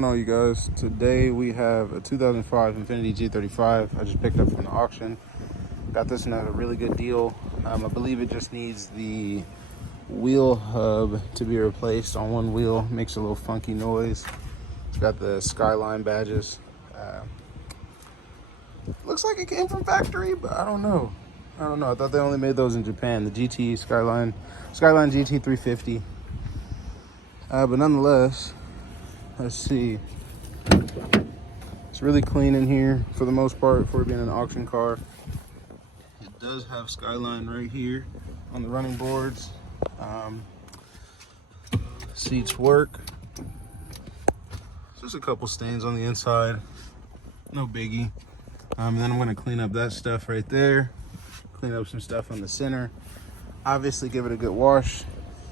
going on, you guys? Today we have a 2005 Infiniti G35. I just picked up from the auction. Got this in a really good deal. I believe it just needs the wheel hub to be replaced on one wheel. Makes a little funky noise. It's got the Skyline badges. Looks like it came from factory, but I don't know. I thought they only made those in Japan. The GT Skyline GT350. But nonetheless, let's see. It's really clean in here for the most part for it being an auction car. It does have Skyline right here on the running boards. Seats work. Just a couple stains on the inside. No biggie. Then I'm going to clean up that stuff right there. Clean up some stuff on the center. Obviously give it a good wash.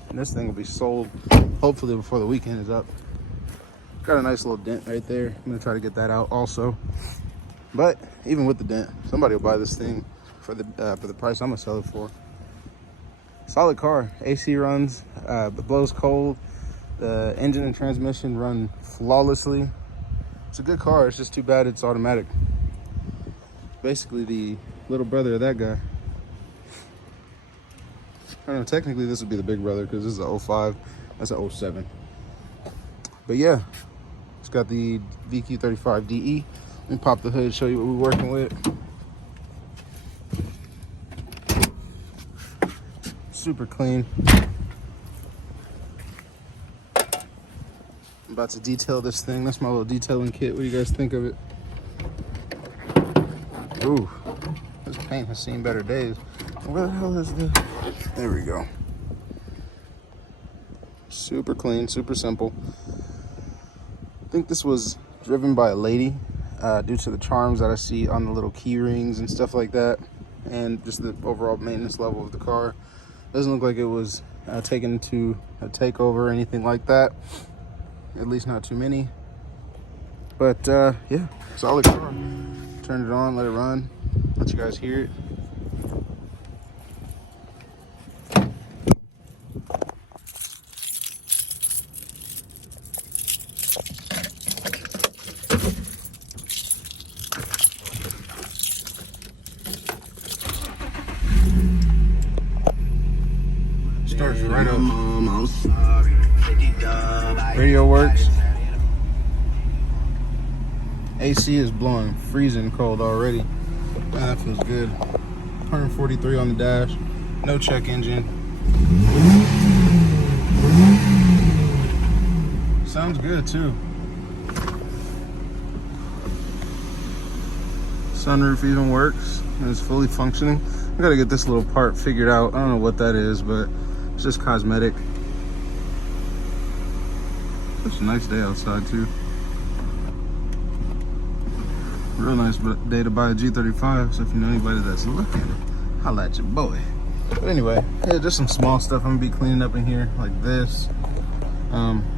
And this thing will be sold hopefully before the weekend is up. Got a nice little dent right there. I'm gonna try to get that out also. But even with the dent, somebody will buy this thing for the price I'm gonna sell it for. Solid car. AC runs, it blows cold. The engine and transmission run flawlessly. It's a good car. It's just too bad it's automatic. Basically the little brother of that guy. I don't know, technically this would be the big brother because this is a 05, that's a 07. But yeah, it's got the VQ35DE. Let me pop the hood, show you what we're working with. Super clean. I'm about to detail this thing. That's my little detailing kit. What do you guys think of it? Ooh, this paint has seen better days. Where the hell is the... There we go. Super clean, super simple. I think this was driven by a lady due to the charms that I see on the little key rings and stuff like that, and just the overall maintenance level of the car. Doesn't look like it was taken to a takeover or anything like that. At least not too many. But yeah, solid car. Turn it on, let it run, let you guys hear it. Starts right up. Radio works. AC is blowing freezing cold already. Man, that feels good. 143 on the dash. No check engine. Sounds good too. Sunroof even works and it's fully functioning. I gotta get this little part figured out. I don't know what that is, but it's just cosmetic. Such a nice day outside too. Real nice day to buy a G35. So if you know anybody that's looking, holla at your boy. But anyway, yeah, just some small stuff I'm gonna be cleaning up in here, like this.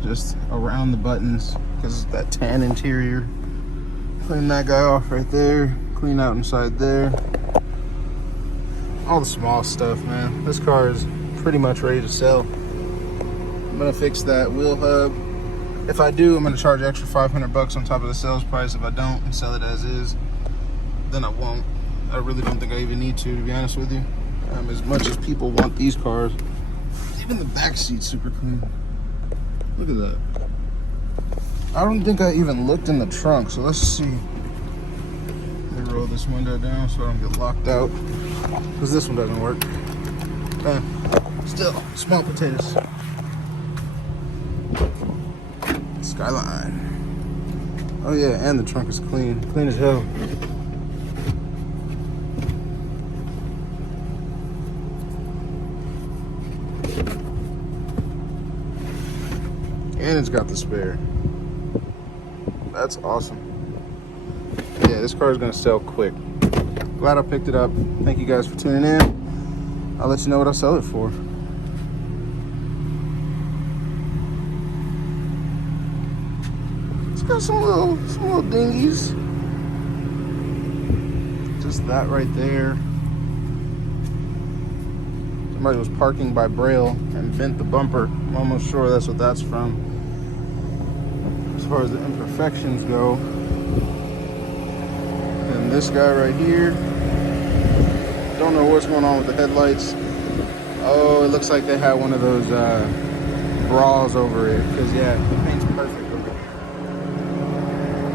Just around the buttons, because it's that tan interior. Clean that guy off right there. Clean out inside there. All the small stuff, man. This car is pretty much ready to sell. I'm gonna fix that wheel hub. If I do, I'm gonna charge extra 500 bucks on top of the sales price. If I don't and sell it as is, then I won't. I really don't think I even need to be honest with you. As much as people want these cars, even the back seat's super clean. Look at that. I don't think I even looked in the trunk, so let's see. Let me roll this window down so I don't get locked out, because this one doesn't work. Still, small potatoes. Skyline. Oh yeah, and the trunk is clean. Clean as hell. And it's got the spare. That's awesome. Yeah, this car is gonna sell quick. Glad I picked it up. Thank you guys for tuning in. I'll let you know what I sell it for. It's got some little dinghies. Just that right there. Somebody was parking by Braille and bent the bumper. I'm almost sure that's what that's from. far as the imperfections go. And this guy right here, don't know what's going on with the headlights. Oh, it looks like they had one of those bras over it, because yeah, the paint's perfect over it.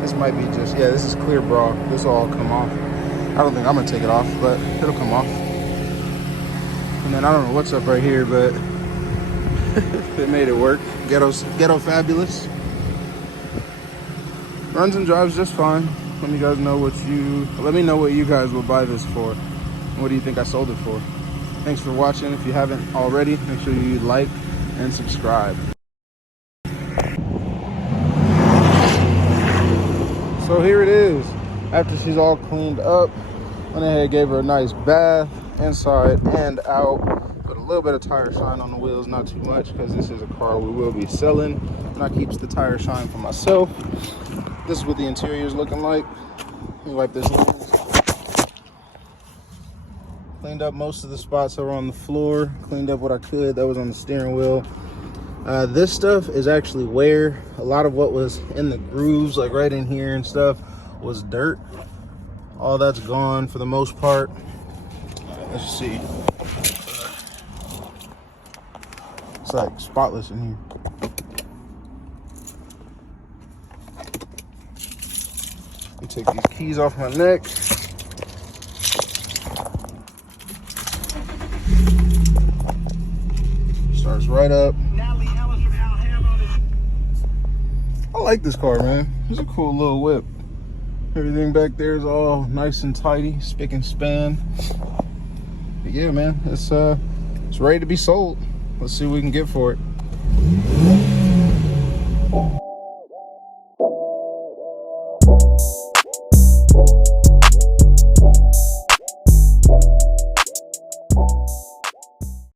This might be just, yeah, this is clear bra. This will all come off. I don't think I'm gonna take it off, but it'll come off. And then I don't know what's up right here, but they made it work. Ghetto fabulous. Runs and drives just fine. Let me know what you guys will buy this for. What do you think I sold it for? Thanks for watching. If you haven't already, make sure you like and subscribe. So here it is. After she's all cleaned up, went ahead, gave her a nice bath inside and out. Put a little bit of tire shine on the wheels, not too much, because this is a car we will be selling. And I keeps the tire shine for myself. This is what the interior is looking like. Let me wipe this lens. Cleaned up most of the spots that were on the floor. Cleaned up what I could that was on the steering wheel. This stuff is actually wear. A lot of what was in the grooves, like right in here and stuff, was dirt. All that's gone for the most part. Let's see. It's like spotless in here. Let me take these keys off my neck. Starts right up. I like this car, man. It's a cool little whip. Everything back there is all nice and tidy, spick and span. But yeah, man, it's ready to be sold. Let's see what we can get for it.